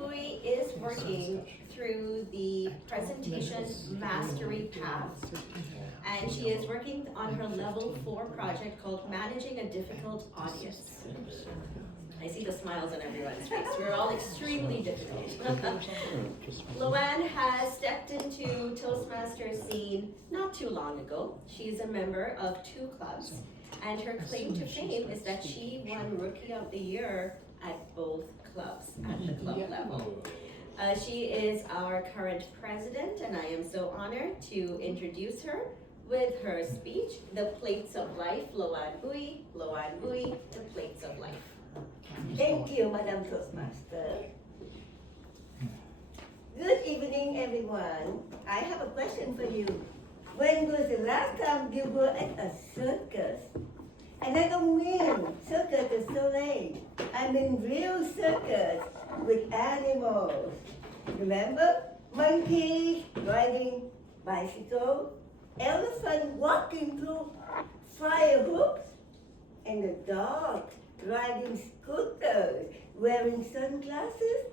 Bui is working through the presentation mastery path, and she is working on her level 4 project called Managing a Difficult Audience. I see the smiles on everyone's face. We're all extremely difficult. Loanne has stepped into Toastmasters scene not too long ago. She's a member of 2 clubs, and her claim to fame is that she won Rookie of the Year at both clubs, at the club level. She is our current president, and I am so honored to introduce her with her speech, The Plates of Life, Loanne Bui, The Plates of Life. Thank you, Madam Toastmaster. Good evening, everyone. I have a question for you. When was the last time you were at a circus? And I don't mean circus du Soleil. I mean real circus with animals. Remember? Monkeys riding bicycles, elephant walking through fire hoops, and the dog riding scooters, wearing sunglasses.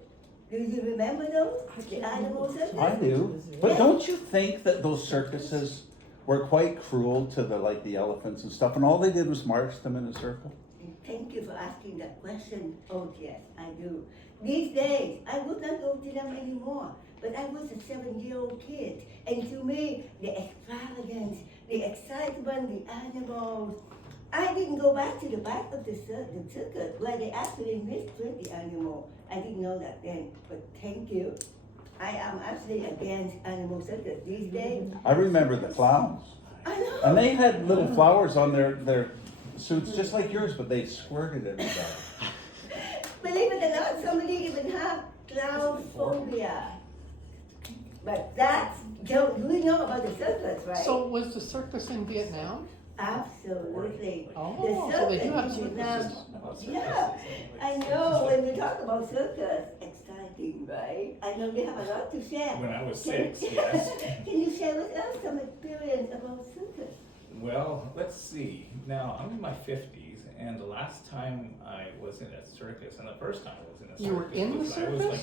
Do you remember those? The animal circus? I do. But don't you think that those circuses were quite cruel to the elephants and stuff, and all they did was march them in a circle? Thank you for asking that question. Oh yes, I do. These days, I would not go to them anymore. But I was a 7-year-old kid, and to me, the extravagance, the excitement, the animals. I didn't go back to the back of the circus where they actually mistreat the animal. I didn't know that then, but thank you. I am actually against animal circus these days. I remember the clowns. I know. And they had little flowers on their suits just like yours, but they squirted everybody. Believe it or not, somebody even have clown phobia. But that's, we know about the circus, right? So was the circus in Vietnam? Absolutely. Oh, The so they do have circus in Vietnam. circuses. Yeah, I know when we talk about circus, exciting, right? I know you have a lot to share. When I was 6, yes. Can you share with us some experience about circus? Well, let's see. Now, I'm in my 50s, and the last time I was in a circus, and the first time I was in a circus, You were in the circus?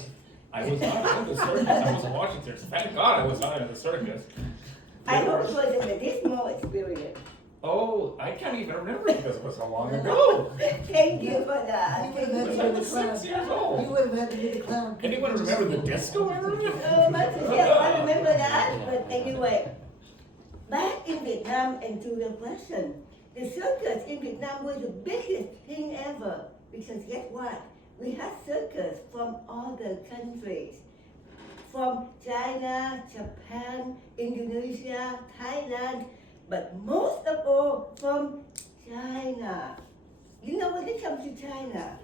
I was not in the circus. I wasn't watching circus. Thank God I was not in the circus. I hope it was in a dismal experience. Oh, I can't even remember because it was so long ago. Thank you for that. You would have had to I be was the clown. 6 years You old. would have had to be the clown. Anyone remember the disco era? I remember that, but anyway, back in Vietnam, and to your question, the circus in Vietnam was the biggest thing ever, because guess what? We had circus from all the countries, from China, Japan, Indonesia, Thailand, but most of all from China. You know, when it comes to China,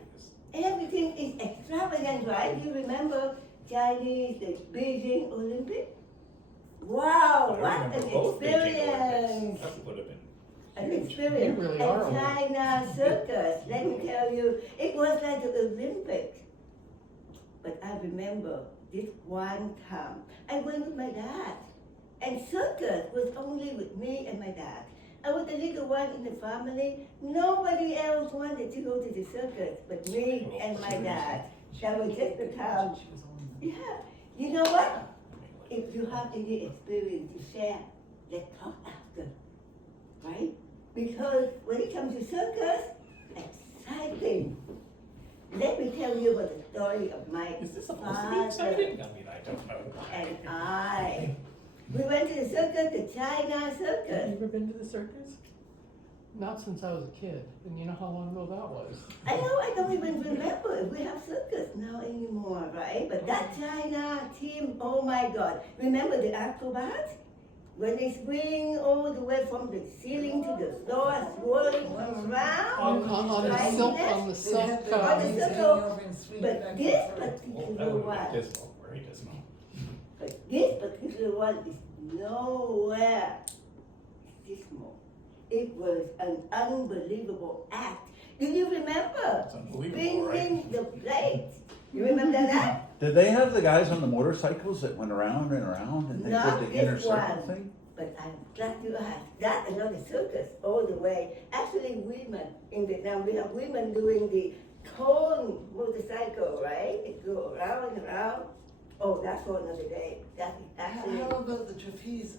everything is extravagant, right? You remember Chinese, the Beijing Olympics? Wow, I what remember an both Beijing experience! Olympics. That would have been. An experience. You really and are old. China circus, let me tell you, it was like the Olympics. But I remember this one time, I went with my dad. And circus was only with me and my dad. I was the little one in the family. Nobody else wanted to go to the circus but me and my dad. That was just the time. Yeah. You know what? If you have any experience to share, let's talk after. Right? Because when it comes to circus, exciting. Let me tell you about the story of my Is this supposed to be father exciting? I mean, I don't know. and I. We went to the circus, the China Have circus. you ever been to the circus? Not since I was a kid, and you know how long ago that was. I know I don't even remember if we have circus now anymore, right? But that China team, oh my God. Remember the acrobats? When they swing all the way from the ceiling to the floor, swirling around. On the silk, on the silk. On the circle. But this Oh, that particular would one, have been dismal, very dismal. but this particular one is nowhere dismal. It was an unbelievable act. Do you remember It's unbelievable, right? bringing the plates? You remember that? Did they have the guys on the motorcycles that went around and around and they Not did the inner this circle one. thing? But I'm glad you asked. That another circus all the way. Actually, women in Vietnam, we have women doing the cone motorcycle, right? It go around and around. Oh, that's for another day. That's actually. How about the trapeze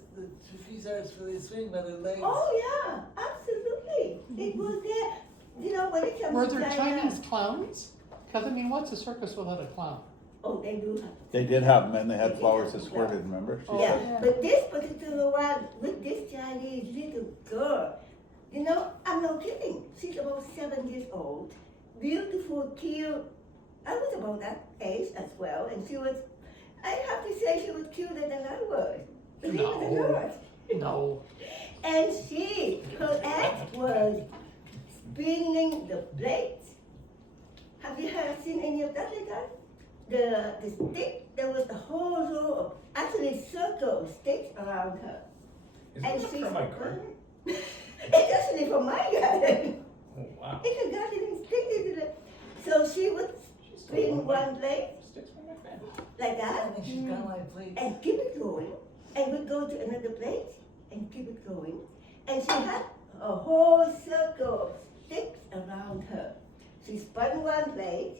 arts where they swing by their legs? Oh, yeah, absolutely. It was there. You know, when it comes Were to there China. Chinese clowns? Cause I mean, what's a circus without a clown? Oh, they do have. They did have them, and they had flowers that squirted, remember? She Yeah, said. but this particular one with this Chinese little girl, you know, I'm not kidding. She's about 7 years old, beautiful, cute. I was about that age as well, and she was. I have to say, she was cuter than I was. Believe it or No. not. No. And her act was spinning the plates. Have you seen any of that like that? The stick, there was a whole row of, actually circle sticks around her. Is And this she's from my garden? It's actually from my garden. Oh, wow. It's a garden stick. So she would spin one plate Sticks from my family. like I that think she's got my plate. and keep it going. And we'd go to another plate and keep it going. And she had a whole circle of sticks around her. She spun one plate,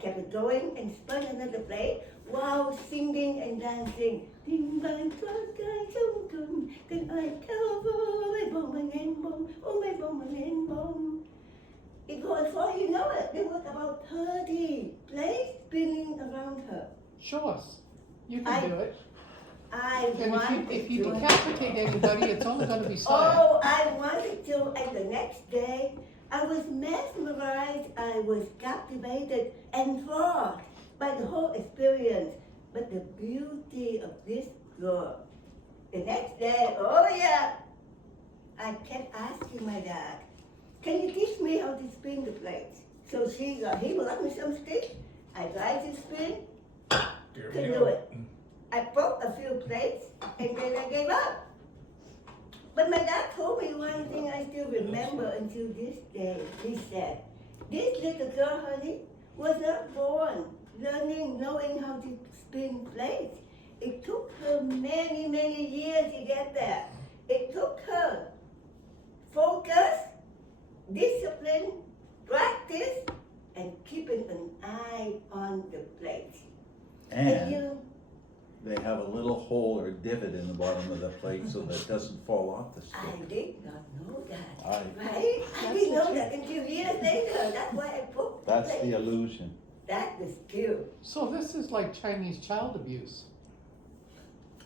kept it going, and spun another plate while singing and dancing. Tình bạn thoát cái trong cơn cơn ai cao vô mấy bông mà nén bông, oh mấy bông mà nén bông. It was, before you know it, there was about 30 plates spinning around her. Show us. You can I do it. I And wanted if you to. decapitate anybody, it's only gonna be sad. Oh, I wanted to, and the next day, I was mesmerized, I was captivated, enthralled by the whole experience. But the beauty of this girl. The next day, oh yeah, I kept asking my dad, can you teach me how to spin the plates? So he got me some sticks, I tried to spin, Here we couldn't go. do it. I broke a few plates, and then I gave up. But my dad told me one thing I still remember until this day. He said, this little girl, honey, was not born knowing how to spin plates. It took her many, many years to get there. It took her focus, discipline, practice, and keeping an eye on the plate. And they have a little hole or divot in the bottom of the plate so that it doesn't fall off the I stick. did not know that. Aye. Right? I didn't know that until years later. That's why I broke the That's plate. the illusion. That's the skill. So this is like Chinese child abuse.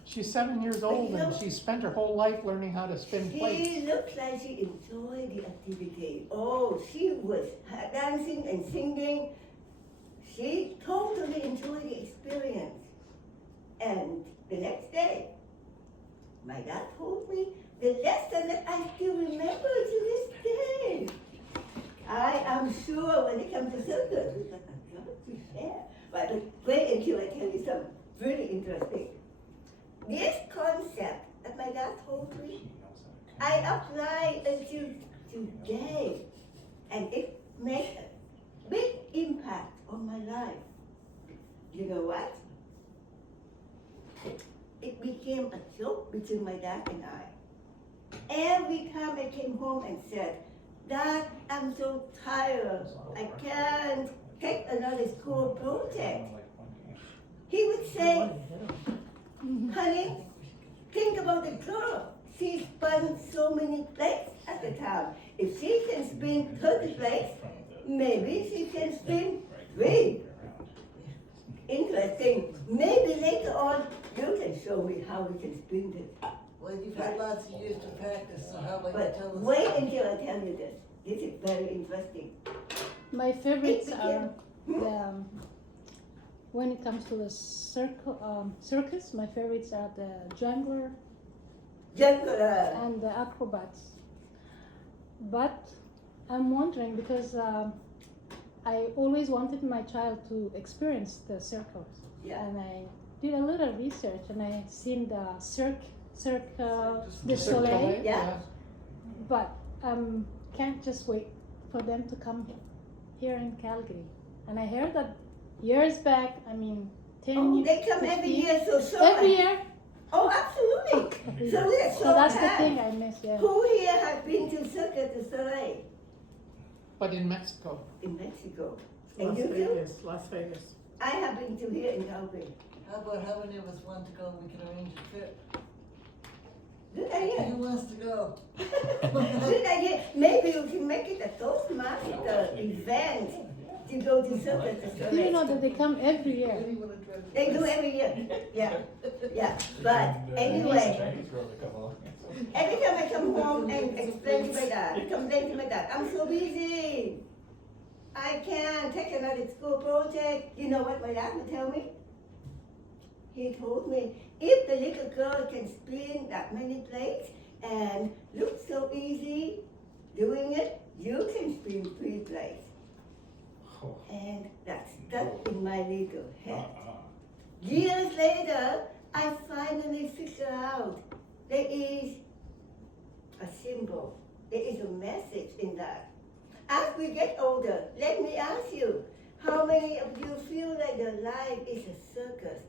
She's 7 years old and she spent her whole life learning how to spin plates. She looked like she enjoyed the activity. Oh, she was dancing and singing. She totally enjoyed the experience. And the next day, my dad told me the lesson that I still remember to this day. I am sure when it comes to circus, we've got a lot to share. But wait until I tell you something really interesting. This concept that my dad told me, I apply until today, and it made a big impact on my life. You know what? It became a joke between my dad and I. Every time I came home and said, Dad, I'm so tired, I can't take another school project. He would say, honey, think about the girl. She spun so many plates at the time. If she can spin 30 plates, maybe she can spin 3. Interesting. Maybe later on you can show me how we can spin this. Well, you've had lots of years to practice, so how about you But tell us? wait until I tell you this. This is very interesting. My favorites It are became- the, when it comes to the circus, my favorites are the jungler Jungle. and the acrobats. But I'm wondering because I always wanted my child to experience the circus. Yeah. And I did a little research and I seen the Cirque du Cirque Soleil. Yeah. But can't just wait for them to come here in Calgary. And I heard that years back, 10 Oh, years. they come every 15 year, so Every year. Oh, absolutely. Every So year. we're so So that's the glad. thing I miss, yeah. Who here has been to Cirque du Soleil But in Mexico. in Mexico? And Las you too? Vegas, Las Vegas. I have been to here in Calgary. How about how many of us want to go, we can arrange a trip? Good idea. Who wants to go? Good idea. Maybe we can make it a Toastmaster event to go to circus. Do you know that they come every year? Really wanna drive to They do Paris? every year. Yeah, yeah. But anyway, Chinese girl to come along. every time I come home and explain to my dad, complain to my dad, I'm so busy. I can't take another school project. You know what my dad would tell me? He told me, if the little girl can spin that many plates and look so easy doing it, you can spin 3 plates. Oh, And that stuck in my little head. uh-uh. Years later, I finally figured out there is a symbol, there is a message in that. As we get older, let me ask you, how many of you feel like your life is a circus?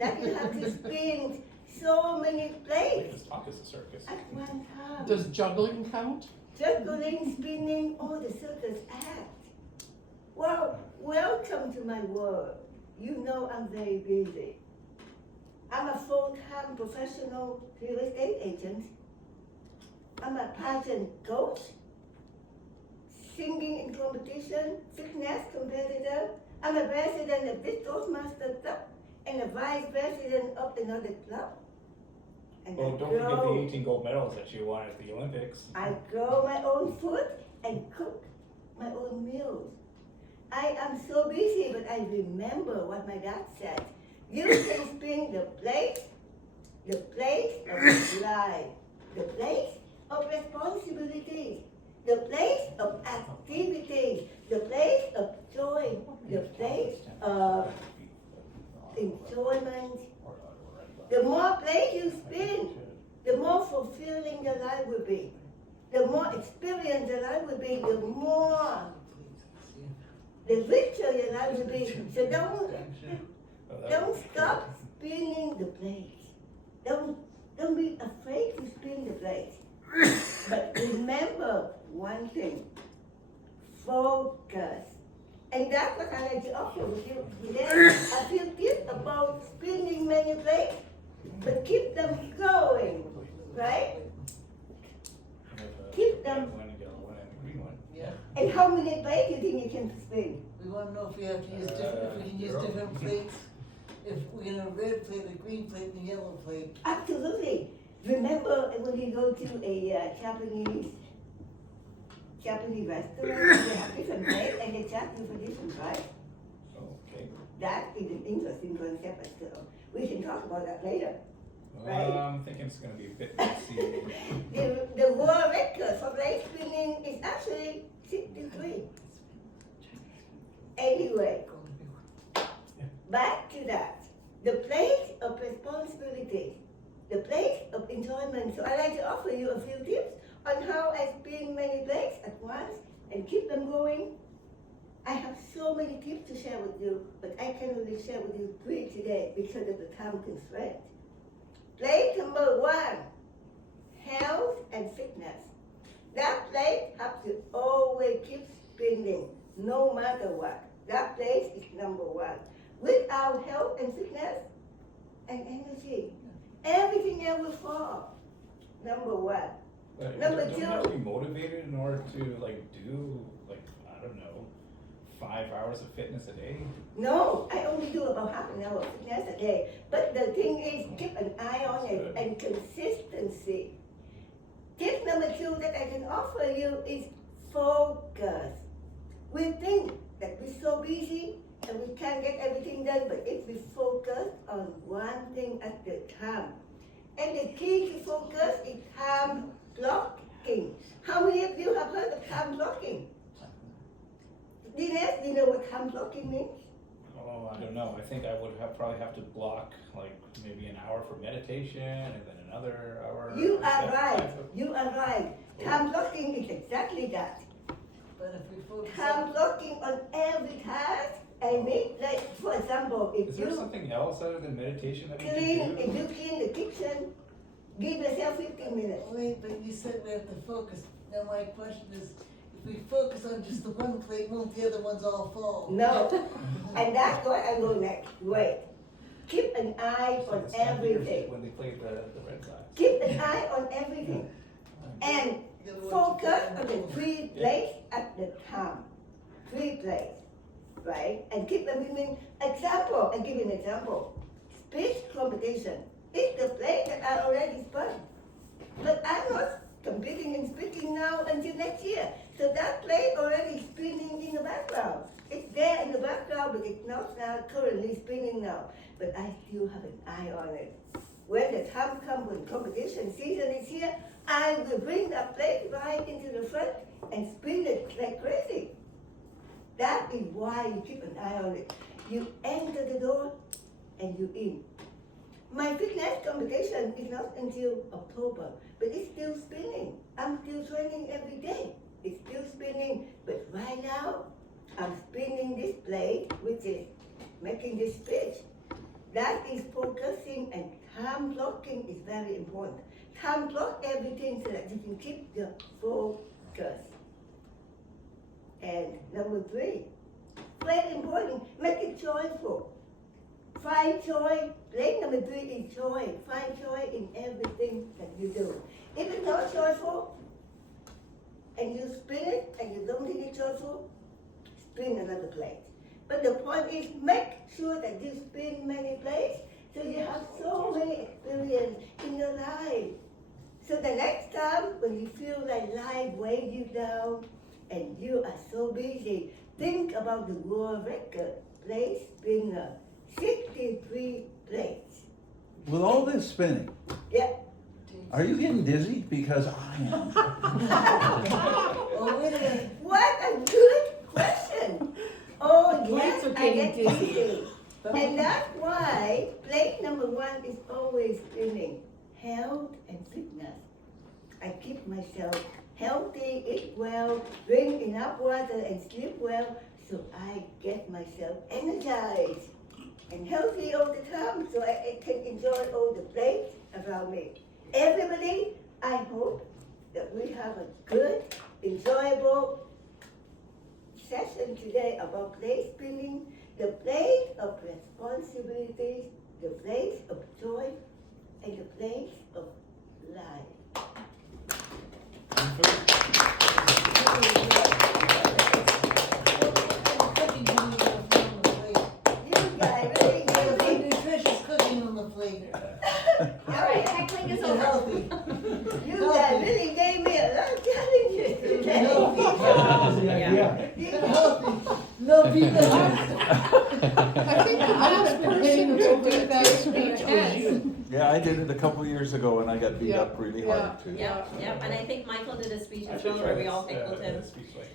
That you have to spin so many plates This talk is a circus. at one time. Does juggling count? Juggling, spinning, all the circus act. Well, welcome to my world. You know I'm very busy. I'm a full-time professional real estate agent. I'm a pageant coach, singing in competition, fitness competitor. I'm a president of this Toastmaster club and a vice president of another club. And Well, don't forget the 18 gold medals that you won at the Olympics. I grow my own food and cook my own meals. I am so busy, but I remember what my dad said. You can spin the plate of life, the plate of responsibilities, the plate of activities, the plate of joy, the plate of enjoyment. The more plates you spin, the more fulfilling your life will be. The more experience your life will be, the more, the richer your life will be. So don't stop spinning the plates. Don't be afraid to spin the plates. But remember one thing, focus. And that's what I like to offer with you today. I feel good about spinning many plates, but keep them going, right? Keep them. One yellow one and a green one. Yeah, And how many plates do you think you can spin? we wanna know if we have to use different, if we can use different plates. If we're gonna have a red plate, a green plate, and a yellow plate. Absolutely. Remember when you go to a Japanese restaurant, they have different plates and they charge you for different price? Okay. That is an interesting concept, but still, we can talk about that later. Right. I'm thinking it's gonna be a bit messy. The world record for plate spinning is actually 63. Anyway, back to that. The place of responsibility, the place of enjoyment. So I'd like to offer you a few tips on how I spin many plates at once and keep them going. I have so many tips to share with you, but I can only share with you 3 today because of the time constraint. Plate number 1, health and fitness. That plate has to always keep spinning, no matter what. That plate is number 1. Without health and fitness and energy, everything else will fall. Number 1. But Number don't you have to two. be motivated in order to do I don't know, 5 hours of fitness a day? No, I only do about half an hour of fitness a day. But the thing is, keep an eye on it and consistency. Tip number 2 that I can offer you is focus. We think that we're so busy and we can't get everything done, but if we focus on one thing at a time. And the key to focus is time blocking. How many of you have heard of time blocking? Dinesh, do you know what time blocking means? Oh, I don't know. I think I would probably have to block maybe an hour for meditation and then another hour. You like are that. right. You are right. Time blocking is exactly that. But if we focus Time on, blocking on every task. I mean, like for example, Is if there you something else other than meditation that we can clean, do? if you clean the kitchen, give yourself 15 minutes. wait, but you said we have to focus. Now my question is, If we focus on just the one plate, won't the other ones all fall? No, and that's what I'm going next. Wait. Keep an eye on everything. When they played the Red Sox. Keep an eye on everything. And focus on the 3 plates at the time. 3 plates, right? And keep them in example. I give you an example. Speech competition. It's the plate that I already spun. But I'm not competing in speaking now until next year. So that plate already spinning in the background. It's there in the background, but it's not now currently spinning now. But I still have an eye on it. When the time comes when competition season is here, I will bring that plate right into the front and spin it like crazy. That is why you keep an eye on it. You enter the door and you in. My fitness competition is not until October, but it's still spinning. I'm still training every day. It's still spinning, but right now, I'm spinning this plate, which is making this speech. That is focusing, and time blocking is very important. Time block everything so that you can keep the focus. And number 3, very important, make it joyful. Find joy. Plate number 3 is joy. Find joy in everything that you do. If it's not joyful, and you spin it, and you don't think it's joyful, spin another plate. But the point is, make sure that you spin many plates, so you have so many experience in your life. So the next time, when you feel like life weighs you down, and you are so busy, think about the world record plate spinner. 63 plates. With all this spinning, Yeah. are you getting dizzy? Because I am. Oh, wait a minute. What a good question. Oh, yes, Plates are I getting get dizzy. dizzy. And that's why plate number 1 is always spinning. Health and fitness. I keep myself healthy, eat well, drink enough water, and sleep well, so I get myself energized and healthy all the time, so I can enjoy all the plates around me. Everybody, I hope that we have a good, enjoyable session today about plate spinning, the plate of responsibilities, the plate of joy, and the plate of life. You guys really gave me, Nutritious cooking on the plate. Alright, heckling is Eat over. healthy. you guys really gave me a lot of challenges today. Eat healthy. No peanuts. I think the last person to do that speech was you. Yeah, I did it a couple of years ago and I got beat up really hard too. Yep, and I think Michael did a speech as well where we all heckled him. Speech like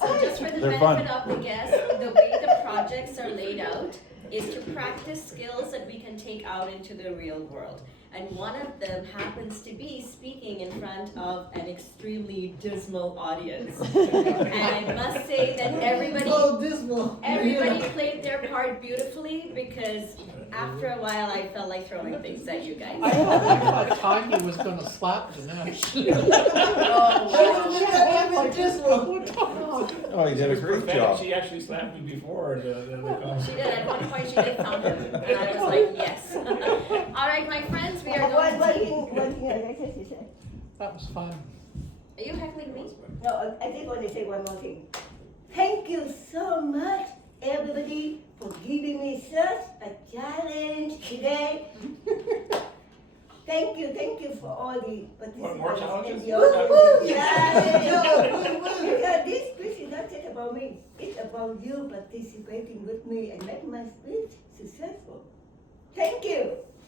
So just for the They're benefit fun. of the guests, the way the projects are laid out is to practice skills that we can take out into the real world. And one of them happens to be speaking in front of an extremely dismal audience. And I must say that Oh, dismal. everybody played their part beautifully, because after a while I felt like throwing things at you guys. I thought Tanya was gonna slap Dinesh. Oh, you did a great job. She actually slapped me before the She did, at one point she did thump him, and I was like, yes. All right, my friends, we are One going to. thing, Alexis, you said. That was fun. Are you heckling me? No, I did want to say one more thing. Thank you so much, everybody, for giving me such a challenge today. Thank you for all the participants. More challenges? And your challenge. Because this speech is not just about me. It's about you participating with me and making my speech successful. Thank you.